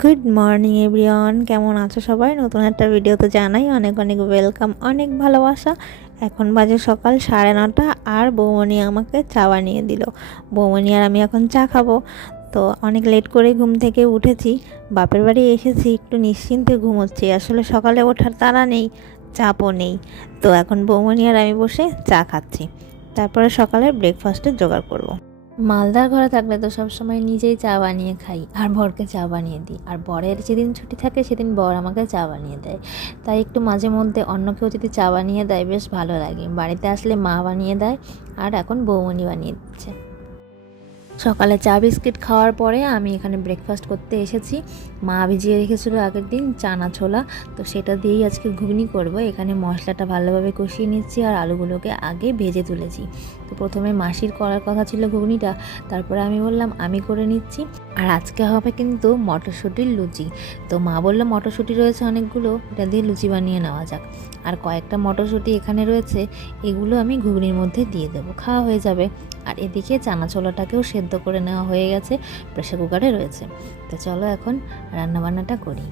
Good morning everyone কেমন আছো সবাই? নতুন একটা ভিডিওতে জানাই অনেক অনেক ওয়েলকাম অনেক ভালোবাসা। এখন বাজে সকাল সাড়ে নটা আর বৌমনি আমাকে চা বানিয়ে দিল। বৌমনি আর আমি এখন চা খাব। তো অনেক লেট করে ঘুম থেকে উঠেছি। বাপের বাড়ি এসেছি, একটু নিশ্চিন্তে ঘুমোচ্ছি। আসলে সকালে ওঠার তাড়া নেই, চাপও নেই। তো এখন বৌমনি আর আমি বসে চা খাচ্ছি। তারপরে সকালে ব্রেকফাস্টের জোগাড় করব। মালদার ঘরে থাকলে তো সবসময় নিজেই চা বানিয়ে খাই, আর বরকে চা বানিয়ে দিই। আর বরের যেদিন ছুটি থাকে, সেদিন বর আমাকে চা বানিয়ে দেয়। তাই একটু মাঝে মধ্যে অন্য কেউ যদি চা বানিয়ে দেয়, বেশ ভালো লাগে। বাড়িতে আসলে মা বানিয়ে দেয়, আর এখন বৌমনি বানিয়ে দিচ্ছে। সকালে চা বিস্কিট খাওয়ার পরে আমি এখানে ব্রেকফাস্ট করতে এসেছি। মা ভিজিয়ে রেখেছিল আগের দিন চানা ছোলা, তো সেটা দিয়েই আজকে ঘুগনি করব। এখানে মশলাটা ভালোভাবে কষিয়ে নিচ্ছি আর আলুগুলোকে আগে ভেজে তুলেছি। তো প্রথমে মাসির করার কথা ছিল ঘুগনিটা, তারপরে আমি বললাম, আমি করে নিচ্ছি। আর আজকে হবে কিন্তু মটরশুঁটির লুচি। তো মা বলল, মটরশুঁটি রয়েছে অনেকগুলো, এটা দিয়ে লুচি বানিয়ে নেওয়া যাক। আর কয়েকটা মটরশুঁটি এখানে রয়েছে, এগুলো আমি ঘুগনির মধ্যে দিয়ে দেবো। খাওয়া হয়ে যাবে। আর এদিকে চানাচোলাটাকেও সেদ্ধ করে নেওয়া হয়ে গেছে প্রেশার কুকারে রয়েছে। তো চলো এখন রান্নাবান্নাটা করি।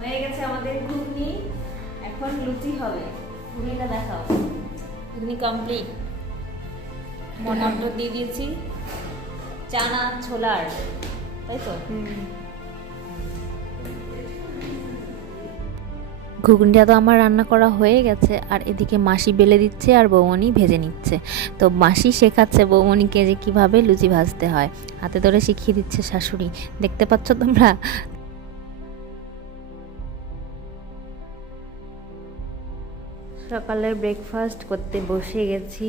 হয়ে গেছে আমাদের ঘুগনি। এখন লুচি হবে। ঘুগনিটা দেখাও। ঘুগনি কমপ্লিট মটর দিয়ে দিয়েছি। চানা ছোলার। তাই তো? ঘুগনিটা তো আমার রান্না করা হয়ে গেছে। আর এদিকে মাসি বেলে দিচ্ছে আর বৌমনি ভেজে নিচ্ছে। তো মাসি শেখাচ্ছে বৌমনিকে যে কীভাবে লুচি ভাজতে হয়। হাতে ধরে শিখিয়ে দিচ্ছে শাশুড়ি। দেখতে পাচ্ছ তোমরা? সকালে ব্রেকফাস্ট করতে বসে গেছি।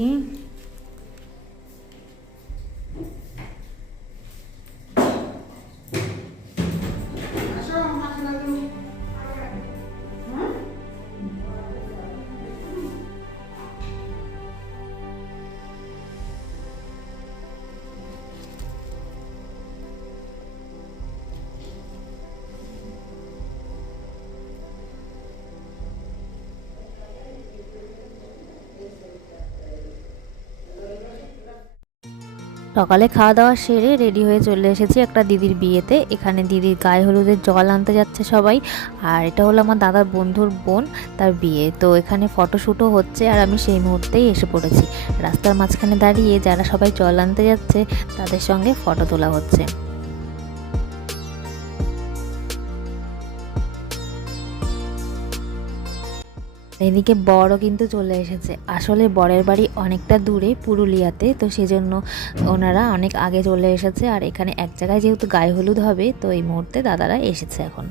সকালে খাওয়া দাওয়া সেরে রেডি হয়ে চলে এসেছি একটা দিদির বিয়েতে। এখানে দিদির গায়ে হলুদের জল আনতে যাচ্ছে সবাই। আর এটা হলো আমার দাদার বন্ধুর বোন, তার বিয়ে। তো এখানে ফটোশ্যুটও হচ্ছে আর আমি সেই মুহূর্তেই এসে পড়েছি। রাস্তার মাঝখানে দাঁড়িয়ে যারা সবাই জল আনতে যাচ্ছে, তাদের সঙ্গে ফটো তোলা হচ্ছে। এদিকে বড়ও কিন্তু চলে এসেছে। আসলে বরের বাড়ি অনেকটা দূরে পুরুলিয়াতে, তো সেজন্য ওনারা অনেক আগে চলে এসেছে। আর এখানে এক জায়গায় যেহেতু গায়ে হলুদ হবে, তো এই মুহূর্তে দাদারা এসেছে এখন।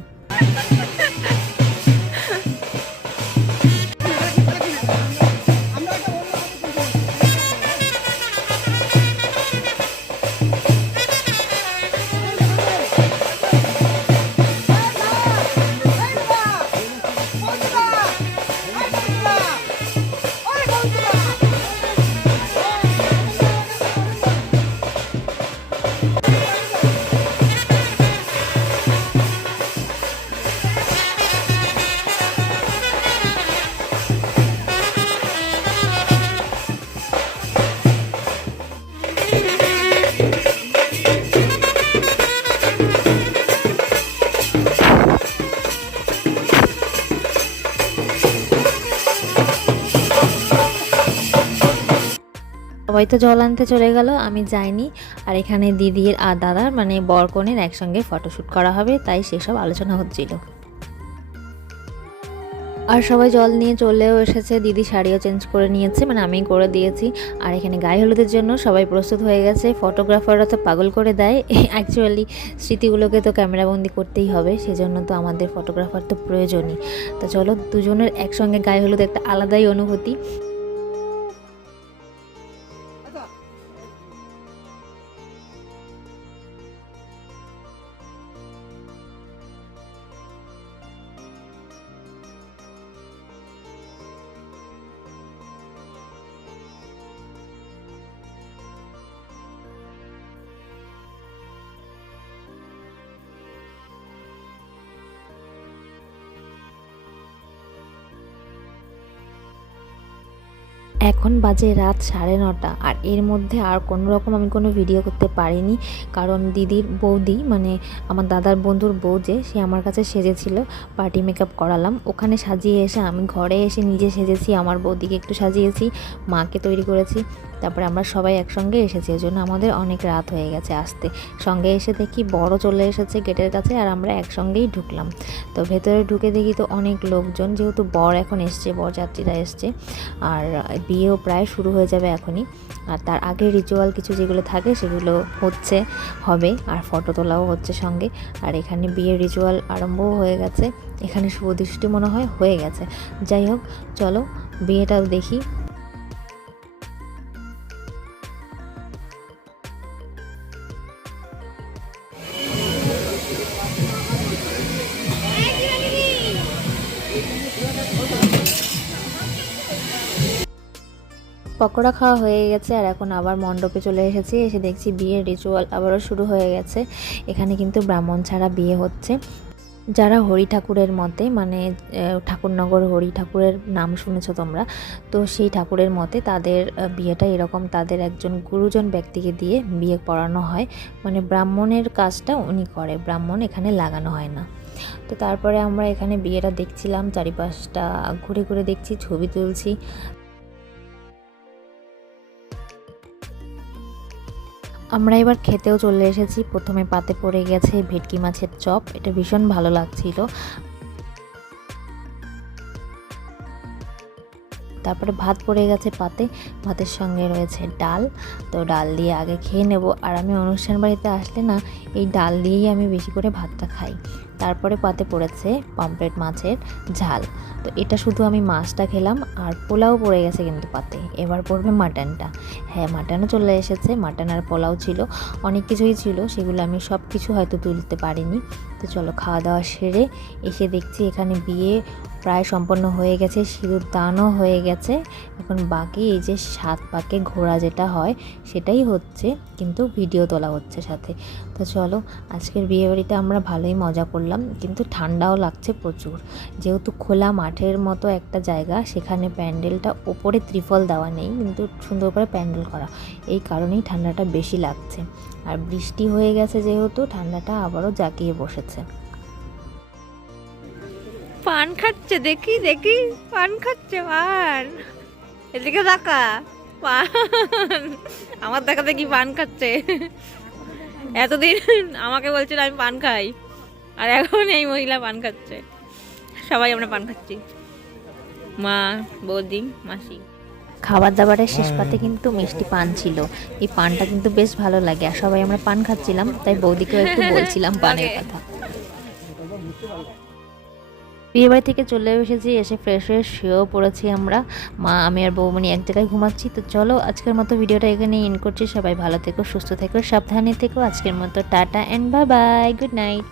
সবাই তো জল আনতে চলে গেল, আমি যাইনি। আর এখানে দিদির আর দাদার মানে বরকনের একসঙ্গে ফটোশ্যুট করা হবে, তাই সেসব আলোচনা হচ্ছিল। আর সবাই জল নিয়ে চলেও এসেছে, দিদি শাড়িও চেঞ্জ করে নিয়েছে মানে আমি করে দিয়েছি। আর এখানে গায়ে হলুদের জন্য সবাই প্রস্তুত হয়ে গেছে, ফটোগ্রাফাররা তো পাগল করে দেয়। অ্যাকচুয়ালি স্মৃতিগুলোকে তো ক্যামেরাবন্দি করতেই হবে, সেজন্য তো আমাদের ফটোগ্রাফার তো প্রয়োজনই। তো চলো দুজনের একসঙ্গে গায়ে হলুদ একটা আলাদাই অনুভূতি। এখন বাজে রাত সাড়ে নটা আর এর মধ্যে আর কোনো রকম আমি কোনো ভিডিও করতে পারিনি। কারণ দিদির বৌদি মানে আমার দাদার বন্ধুর বউ যে, সে আমার কাছে সেজেছিল পার্টি মেকআপ করালাম। ওখানে সাজিয়ে এসে আমি ঘরে এসে নিজে সেজেছি, আমার বৌদিকে একটু সাজিয়েছি, মাকে তৈরি করেছি। তারপরে আমরা সবাই একসঙ্গে এসেছি এই জন্য আমাদের অনেক রাত হয়ে গেছে আসতে। সঙ্গে এসে দেখি বড় চলে এসেছে গেটের কাছে আর আমরা একসঙ্গেই ঢুকলাম। তো ভেতরে ঢুকে দেখি তো অনেক লোকজন, যেহেতু বর এখন এসছে, বরযাত্রীরা এসছে, আর বিয়েও প্রায় শুরু হয়ে যাবে এখনই। আর তার আগে রিচুয়াল কিছু যেগুলো থাকে সেগুলো হচ্ছে, হবে, আর ফটো তোলাও হচ্ছে সঙ্গে। আর এখানে বিয়ের রিচুয়াল আরম্ভও হয়ে গেছে। এখানে শুভদৃষ্টি মনে হয় হয়ে গেছে। যাই হোক, চলো বিয়েটাও দেখি। পকোড়া খাওয়া হয়ে গেছে আর এখন আবার মণ্ডপে চলে এসেছি। এসে দেখছি বিয়ের রিচুয়াল আবারও শুরু হয়ে গেছে। এখানে কিন্তু ব্রাহ্মণ ছাড়া বিয়ে হচ্ছে। যারা হরি ঠাকুরের মতে মানে ঠাকুরনগর হরি ঠাকুরের নাম শুনেছো তোমরা? তো সেই ঠাকুরের মতে তাদের বিয়েটা এরকম তাদের একজন গুরুজন ব্যক্তিকে দিয়ে বিয়ে পড়ানো হয়। মানে ব্রাহ্মণের কাজটা উনি করে, ব্রাহ্মণ এখানে লাগানো হয় না। তো তারপরে আমরা এখানে বিয়েটা দেখছিলাম, চারিপাশটা ঘুরে ঘুরে দেখছি, ছবি তুলছি। আমরা এবার খেতেও চলে এসেছি। প্রথমে পাতে পড়ে গেছে ভেটকি মাছের চপ। এটা ভীষণ ভালো লাগছিল। তারপরে ভাত পড়ে গেছে পাতে, ভাতের সঙ্গে রয়েছে ডাল। তো ডাল দিয়ে আগে খেয়ে নেব। আর আমি অনুষ্ঠান বাড়িতে আসলে না, এই ডাল দিয়েই আমি বেশি করে ভাতটা খাই। তারপরে পাতে পড়েছে পমপ্লেট মাছের ঝাল। তো এটা শুধু আমি মাছটা খেলাম, আর পোলাও পড়ে গেছে কিন্তু পাতে। এবার পড়বে মাটনটা। হ্যাঁ মাটনও চলে এসেছে। মাটন আর পোলাও ছিল। অনেক কিছুই ছিল, সেগুলো আমি সব কিছু হয়তো তুলতে পারিনি। তো চলো খাওয়া দাওয়া সেরে এসে দেখছি এখানে বিয়ে প্রায় সম্পন্ন হয়ে গেছে, সিঁদুর দানও হয়ে গেছে। এখন বাকি এই যে সাত পাকে ঘোরা যেটা হয়, সেটাই হচ্ছে কিন্তু ভিডিও তোলা হচ্ছে সাথে। তো চলো, আজকের বিয়েবাড়িতে আমরা ভালোই মজা করলাম, কিন্তু ঠান্ডাও লাগছে প্রচুর। যেহেতু খোলা মাঠের মতো একটা জায়গা, সেখানে প্যান্ডেলটা ওপরে ত্রিফল দেওয়া নেই, কিন্তু সুন্দর করে প্যান্ডেল করা। এই কারণেই ঠান্ডাটা বেশি লাগছে। আর বৃষ্টি হয়ে গেছে যেহেতু, ঠান্ডাটা আবারও জাঁকিয়ে বসেছে। পান খাচ্ছে দেখি দেখি পান খাচ্ছে পান। এদিকে দেখা পান। আমার দেখা দেখি পান খাচ্ছে। এতদিন আমাকে বলছিল আমি পান খাই আর এখন এই মহিলা পান খাচ্ছে। সবাই আমরা পান খাচ্ছি। মা বৌদি মাসি। খাবার দাবারের শেষ পাতে কিন্তু মিষ্টি পান ছিল। এই পানটা কিন্তু বেশ ভালো লাগে আর সবাই আমরা পান খাচ্ছিলাম তাই বৌদিকেও একটু বলছিলাম পানের কথা। বিয়ে বাড়ি থেকে চলে এসেছি, এসে ফ্রেশ হয়ে শুয়েও পড়েছি আমরা। মা, আমি আর বউ মানে এক জায়গায় ঘুমাচ্ছি। তো চলো, আজকের মতো ভিডিওটা এখানে ইন করছি। সবাই ভালো থেকো, সুস্থ থেকো, সাবধানে থেকো। আজকের মতো tata and bye bye good night